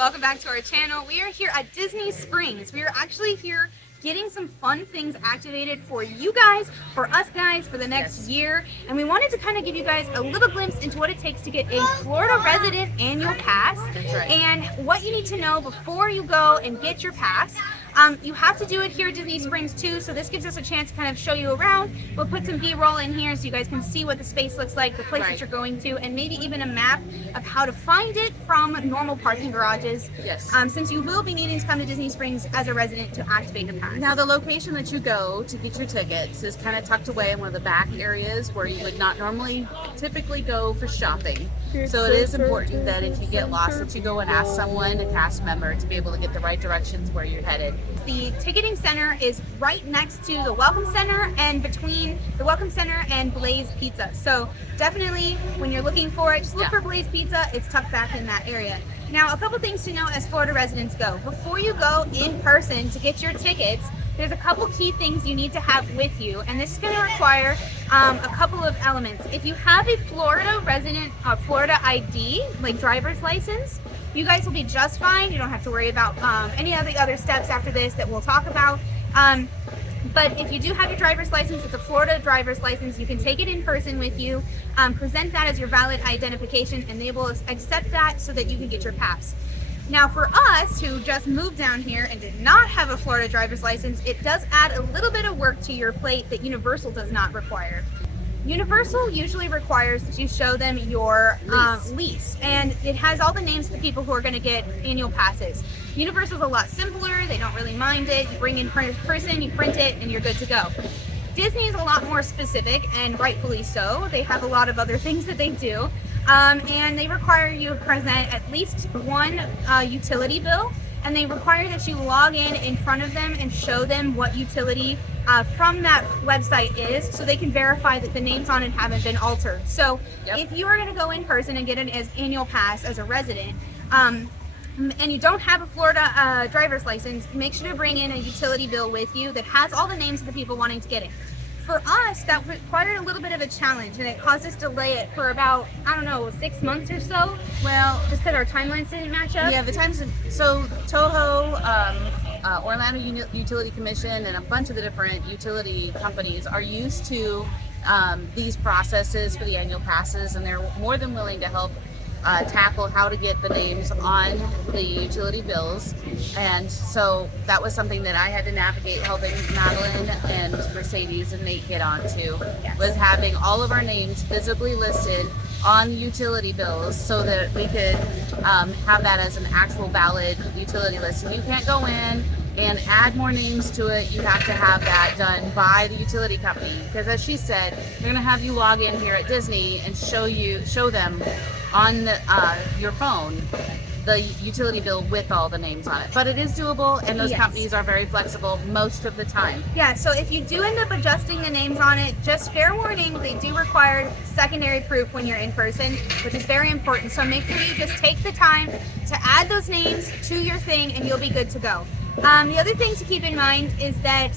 welcome back to our channel. We are here at Disney Springs. We are actually here getting some fun things activated for you guys, for us guys, for the next year. And we wanted to kind of give you guys a little glimpse into what it takes to get a Florida resident annual pass. That's right. And what you need to know before you go and get your pass. You have to do it here at Disney Springs too, so this gives us a chance to kind of show you around. We'll put some B-roll in here so you guys can see what the space looks like, the place that you're going to, and maybe even a map of how to find it from normal parking garages. Yes. Since you will be needing to come to Disney Springs as a resident to activate the pass. Now the location that you go to get your tickets is kind of tucked away in one of the back areas where you would not normally typically go for shopping. So it is important that if you get lost that you go and ask someone, a cast member, to be able to get the right directions where you're headed. The ticketing center is right next to the Welcome Center and between the Welcome Center and Blaze Pizza. So definitely when you're looking for it, just look for Blaze Pizza. It's tucked back in that area. Now, a couple things to know as Florida residents go. Before you go in person to get your tickets, there's a couple key things you need to have with you, and this is going to require a couple of elements. If you have a Florida resident, Florida ID, like driver's license, you guys will be just fine. You don't have to worry about any of the other steps after this that we'll talk about. But if you do have your driver's license, it's a Florida driver's license, you can take it in person with you, present that as your valid identification, and they will accept that so that you can get your pass. Now for us who just moved down here and did not have a Florida driver's license, it does add a little bit of work to your plate that Universal does not require. Universal usually requires that you show them your lease, and it has all the names of the people who are going to get annual passes. Universal's a lot simpler, they don't really mind it. You bring in person, you print it, and you're good to go. Disney is a lot more specific, and rightfully so. They have a lot of other things that they do, and they require you to present at least one utility bill, and they require that you log in front of them and show them what utility from that website is, so they can verify that the names on it haven't been altered. So if you are going to go in person and get an annual pass as a resident, and you don't have a Florida driver's license, make sure to bring in a utility bill with you that has all the names of the people wanting to get it. For us, that required a little bit of a challenge, and it caused us to delay it for about, I don't know, 6 months or so. Well, just because our timelines didn't match up. Yeah, the times. So Toho, Orlando Utility Commission, and a bunch of the different utility companies are used to these processes for the annual passes, and they're more than willing to help tackle how to get the names on the utility bills. And so that was something that I had to navigate, helping Madeline and Mercedes and Nate get onto, was having all of our names visibly listed on the utility bills so that we could have that as an actual valid utility list. And you can't go in and add more names to it. You have to have that done by the utility company, because as she said, they're going to have you log in here at Disney and show them on your phone the utility bill with all the names on it. But it is doable, and those companies are very flexible most of the time. Yeah, so if you do end up adjusting the names on it, just fair warning, they do require secondary proof when you're in person, which is very important. So make sure you just take the time to add those names to your thing, and you'll be good to go. The other thing to keep in mind is that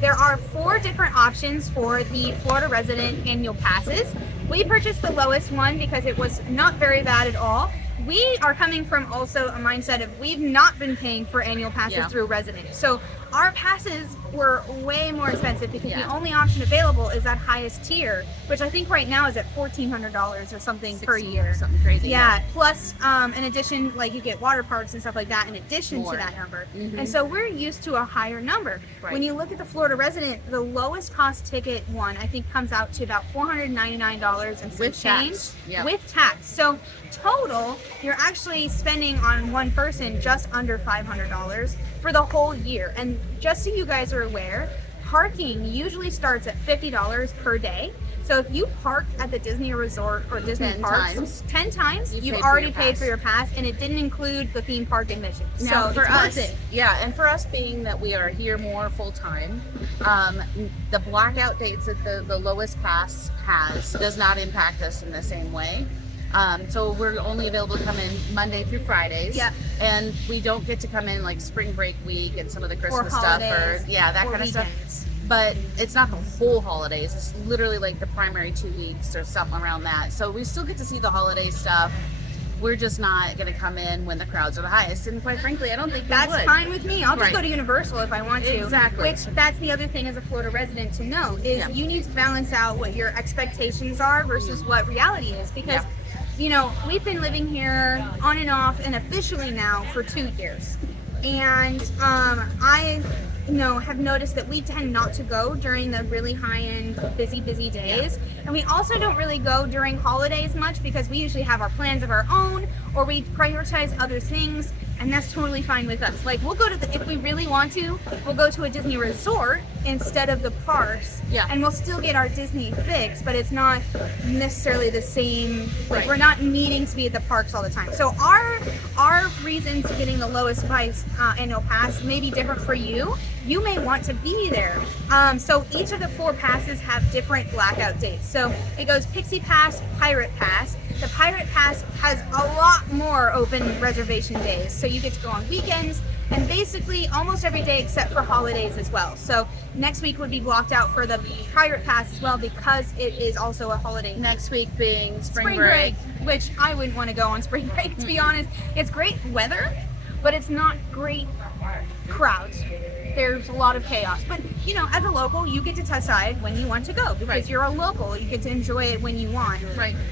there are 4 different options for the Florida resident annual passes. We purchased the lowest one because it was not very bad at all. We are coming from also a mindset of we've not been paying for annual passes through residents. So our passes were way more expensive because the only option available is that highest tier, which I think right now is at $1,400 or something per year. Something crazy. Yeah, plus in addition, like you get water parks and stuff like that in addition to that number. And so we're used to a higher number. When you look at the Florida resident, the lowest cost ticket one I think comes out to about $499 and some change with tax. So total, you're actually spending on one person just under $500 for the whole year. And just so you guys are aware, parking usually starts at $50 per day. So if you park at the Disney Resort or Disney Parks 10 times, you've already paid for your pass, and it didn't include the theme park admission. Now so for it's us, worth it. and for us being that we are here more full time, the blackout dates that the lowest pass has does not impact us in the same way. So we're only available to come in Monday through Fridays. And we don't get to come in like spring break week and some of the Christmas stuff or that kind of stuff. But it's not the whole holidays. It's literally like the primary 2 weeks or something around that. So we still get to see the holiday stuff. we're just not going to come in when the crowds are the highest. And quite frankly, I don't think we That's would. fine with me. I'll just Right. go to Universal if I want to. Exactly. Which that's the other thing as a Florida resident to know is you need to balance out what your expectations are versus what reality is. Because, you know, we've been living here on and off and officially now for 2 years. And I have noticed that we tend not to go during the really high-end, busy days. And we also don't really go during holidays much because we usually have our plans of our own or we prioritize other things, and that's totally fine with us. Like, we'll go to if we really want to, we'll go to a Disney resort instead of the parks. And we'll still get our Disney fix, but it's not necessarily the same. Like, we're not needing to be at the parks all the time. So our reasons for getting the lowest price annual pass may be different for you. You may want to be there. So each of the 4 passes have different blackout dates. So it goes Pixie Pass, Pirate Pass. The Pirate Pass has a lot more open reservation days. So you get to go on weekends and basically almost every day except for holidays as well. So next week would be blocked out for the Pirate Pass as well because it is also a holiday. Next week being spring break. Which I wouldn't want to go on spring break, to be honest. It's great weather, but it's not great crowds. There's a lot of chaos. But, you know, as a local, you get to decide when you want to go because you're a local. You get to enjoy it when you want.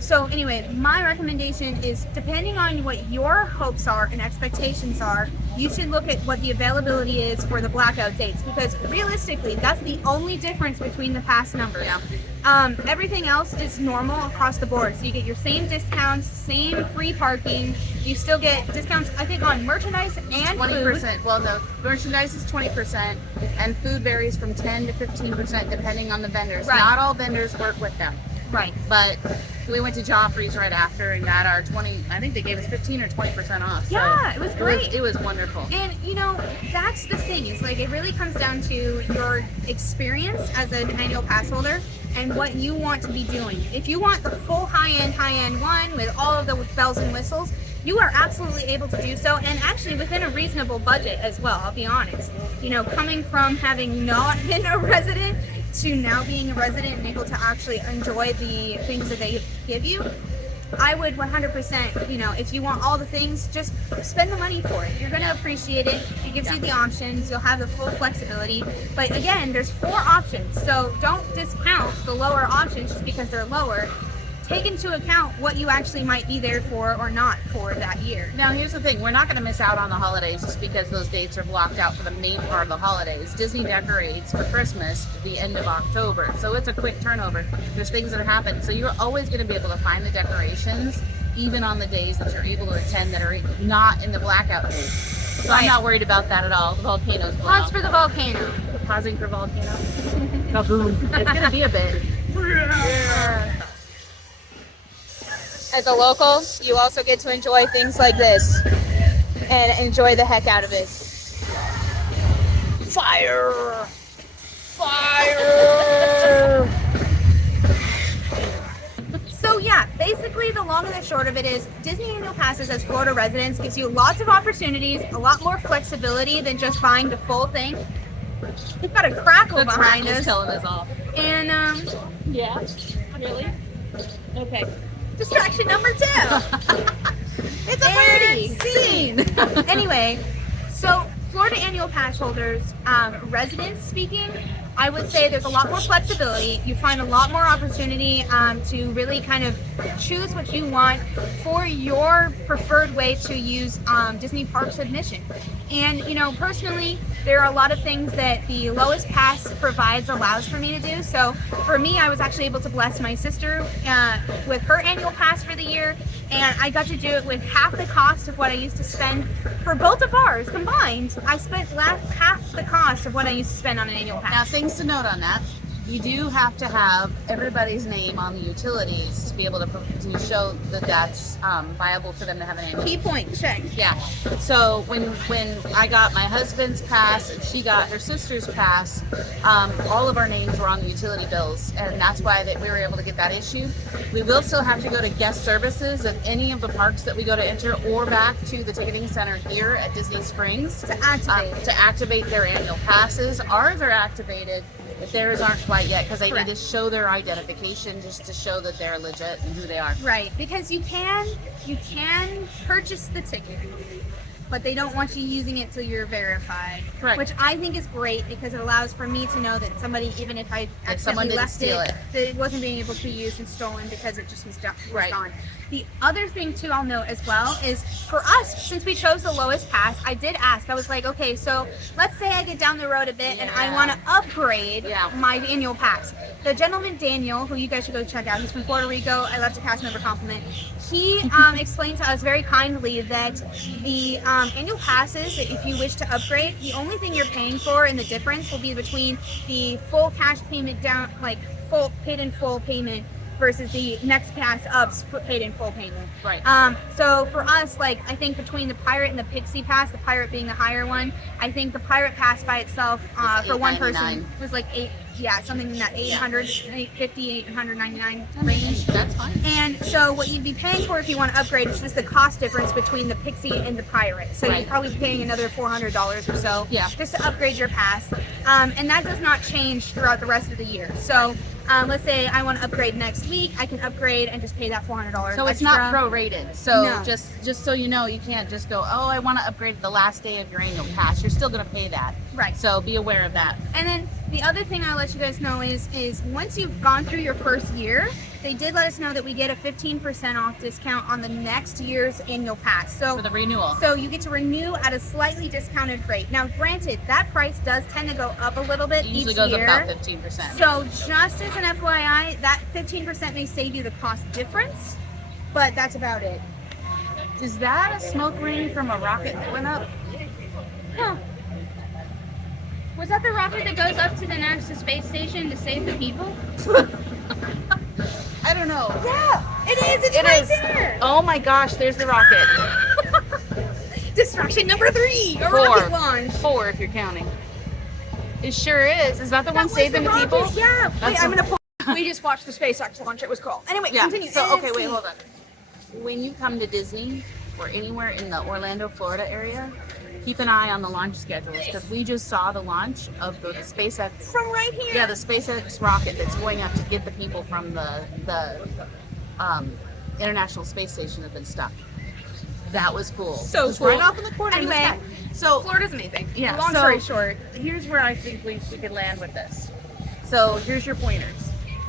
So anyway, my recommendation is depending on what your hopes are and expectations are, you should look at what the availability is for the blackout dates because realistically, that's the only difference between the pass numbers. Everything else is normal across the board. So you get your same discounts, same free parking. You still get discounts, I think, on merchandise and 20%. food. Well, no, merchandise is 20%, and food varies from 10 to 15% depending on the vendors. Not all vendors work with them. But we went to Joffrey's right after and got our 20. I think they gave us 15 or 20% off. So It was great. It was wonderful. And you know, that's the thing. Is like it really comes down to your experience as an annual pass holder and what you want to be doing. If you want the full high-end one with all of the bells and whistles, you are absolutely able to do so, and actually within a reasonable budget as well, I'll be honest. You know, coming from having not been a resident to now being a resident and able to actually enjoy the things that they give you, I would 100%, you know, if you want all the things, just spend the money for it. You're going to appreciate it. It gives you the options. You'll have the full flexibility. But again, there's 4 options. So don't discount the lower options just because they're lower. Take into account what you actually might be there for or not for that year. Now, here's the thing. We're not going to miss out on the holidays just because those dates are blocked out for the main part of the holidays. Disney decorates for Christmas at the end of October, so it's a quick turnover. There's things that happen. So you're always going to be able to find the decorations, even on the days that you're able to attend that are not in the blackout days. So I'm not worried about that at all. The volcano's blown Pause for the volcano. Pausing for volcano. Kaboom. It's going to be a bit. As a local, you also get to enjoy things like this and enjoy the heck out of it. Fire! Fire! So yeah, basically the long and the short of it is Disney annual passes as Florida residents gives you lots of opportunities, a lot more flexibility than just buying the full thing. We've got a crackle behind us. Telling us off. And Yeah, really? Okay. distraction number 2. It's a party scene. Anyway, so Florida annual pass holders, residents speaking, I would say there's a lot more flexibility. You find a lot more opportunity to really kind of choose what you want for your preferred way to use Disney Parks admission. And, you know, personally, there are a lot of things that the lowest pass allows for me to do. So for me, I was actually able to bless my sister with her annual pass for the year. And I got to do it with half the cost of what I used to spend for both of ours combined. I spent half the cost of what I used to spend on an annual pass. Now, things to note on that. You do have to have everybody's name on the utilities to be able to show that that's viable for them to have an annual. Key point, check. Yeah. So when I got my husband's pass and she got her sister's pass, all of our names were on the utility bills, and that's why we were able to get that issued. We will still have to go to guest services at any of the parks that we go to enter, or back to the ticketing center here at Disney Springs To activate. to activate their annual passes. Ours are activated But theirs aren't quite yet because they Correct. need to show their identification just to show that they're legit and who they are. Right, because you can purchase the ticket, but they don't want you using it till you're verified. Correct. Which I think is great because it allows for me to know that somebody, even if I someone accidentally didn't left steal it. that it wasn't being able to be used and stolen because it just was Right. gone. The other thing too I'll note as well is for us, since we chose the lowest pass, I did ask, I was like, okay, so let's say I get down the road a bit and I Yeah. want to upgrade Yeah. my annual pass. The gentleman, Daniel, who you guys should go check out, he's from Puerto Rico. I left a cast member compliment. He explained to us very kindly that the annual passes, if you wish to upgrade, the only thing you're paying for and the difference will be between the full cash payment down, like full paid in full payment versus the next pass up paid in full payment. Right. So for us, like I think between the Pirate and the Pixie Pass, the Pirate being the higher one, I think the Pirate Pass by itself for one person $8.99. was like something in that 899 range. That's fine. And so what you'd be paying for if you want to upgrade is just the cost difference between the Pixie and the Pirate. So Right. you're probably paying another $400 or so Yeah. just to upgrade your pass. And that does not change throughout the rest of the year. So let's say I want to upgrade next week, I can upgrade and just pay that $400 So it's extra. not prorated. So No. just so you know, you can't just go, oh, I want to upgrade the last day of your annual pass. You're still going to pay that. Right. So be aware of that. And then the other thing I'll let you guys know is once you've gone through your first year, they did let us know that we get a 15% off discount on the next year's annual pass. So For the renewal. So you get to renew at a slightly discounted rate. Now, granted, that price does tend to go up a little bit It usually each goes year. up about 15%. So just as an FYI, that 15% may save you the cost difference, but that's about it. Is that a smoke ring from a rocket that went up? Huh. Was that the rocket that goes up to the next space station to save the people? I don't know. Yeah, it is. It's It right is. there. Oh my gosh, there's the rocket. Distraction number 3. A 4. rocket launch. 4 if you're counting. It sure is. Is that the That one was saving the rocket. people? Yeah. Wait, That's I'm the- gonna pull. We just watched the SpaceX launch. It was cool. Anyway, Yeah. continue. So okay, wait, hold on. When you come to Disney or anywhere in the Orlando, Florida area, keep an eye on the launch schedules because we just saw the launch of the SpaceX. From right here. Yeah, the SpaceX rocket that's going up to get the people from the International Space Station that have been stuck. That was cool. So Just cool. right off in the corner. in the Anyway, sky. So Florida's amazing. Yeah, Long so- story short. here's where I think we could land with this. So here's your pointers.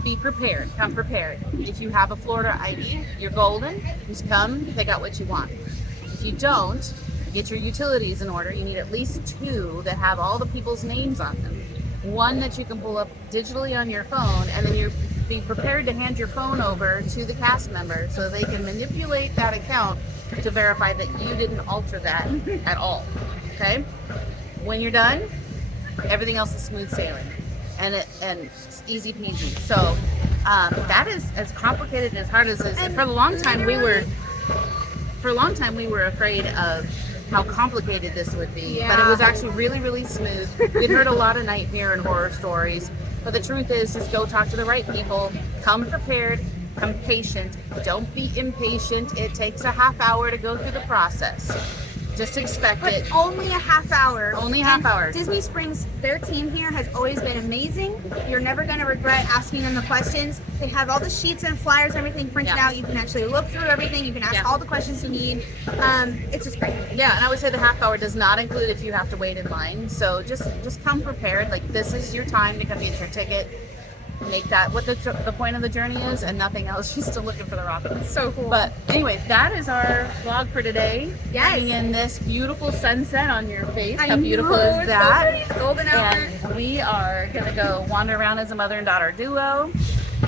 Be prepared. Come prepared. If you have a Florida ID, you're golden. Just come, pick out what you want. If you don't, get your utilities in order. You need at least 2 that have all the people's names on them. One that you can pull up digitally on your phone, and then you're be prepared to hand your phone over to the cast member so they can manipulate that account to verify that you didn't alter that at all. Okay? When you're done, everything else is smooth sailing, and it's easy peasy. So that is as complicated as hard as it is. And For a long time, we were afraid of how complicated this would be, but it was Yeah. actually really, really smooth. We'd heard a lot of nightmare and horror stories, but the truth is, just go talk to the right people. Come prepared. Come patient. Don't be impatient. It takes a half hour to go through the process. Just expect But it. only a half hour. Only a half And hour. Disney Springs, their team here has always been amazing. You're never going to regret asking them the questions. They have all the sheets and flyers and everything printed Yeah. out. You can actually look through everything. You can ask Yeah. all the questions you need. It's just great. Yeah, and I would say the half hour does not include if you have to wait in line. So just come prepared. Like, this is your time to come get your ticket. Make that what the point of the journey is, and nothing else. You're still looking for the rocket. So cool. But anyway, that is our vlog for today. Yes. Bringing in this beautiful sunset on your face. I How beautiful know, is it's that? So pretty. It's golden hour. And we are gonna go wander around as a mother and daughter duo,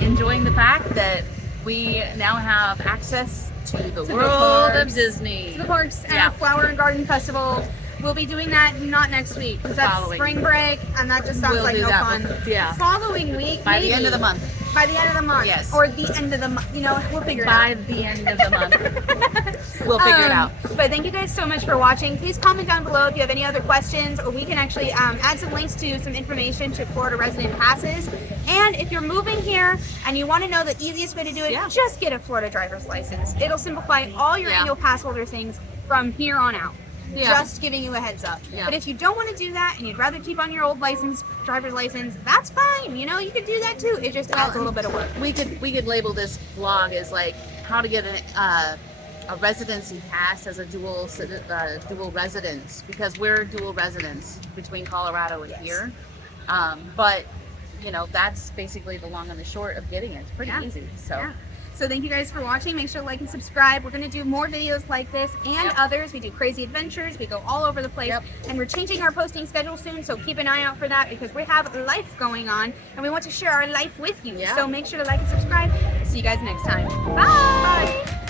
enjoying the fact that we now have access to the the world of parks. Disney. To the parks and Yeah. a flower and garden festival. We'll be doing that not next week because that's Following. spring break and that just sounds We'll like do no that fun. yeah. Following week, By the maybe. end of the month. By the end of the month. Yes. Or the end of the month. You know, we'll figure it By out. the end of the month. We'll figure it out. But thank you guys so much for watching. Please comment down below if you have any other questions, or we can actually add some links to some information to Florida resident passes. And if you're moving here and you want to know the easiest way to do it, Yeah. just get a Florida driver's license. It'll simplify all your Yeah. annual pass holder things from here on out. just giving you a heads up. Yeah. But if you don't want to do that and you'd rather keep on your old license, driver's license, that's fine. You know, you could do that too. It just adds a little bit of work. We could label this vlog as like how to get a residency pass as a dual residence, because we're dual residents between Colorado and here. But you know, that's basically the long and the short of getting it. It's pretty easy. So. So thank you guys for watching. Make sure to like and subscribe. We're going to do more videos like this and others. We do crazy adventures. We go all over the place. And we're changing our posting schedule soon, so keep an eye out for that, because we have life going on and we want to share our life with you. So make sure to like and subscribe. See you guys next time. Bye!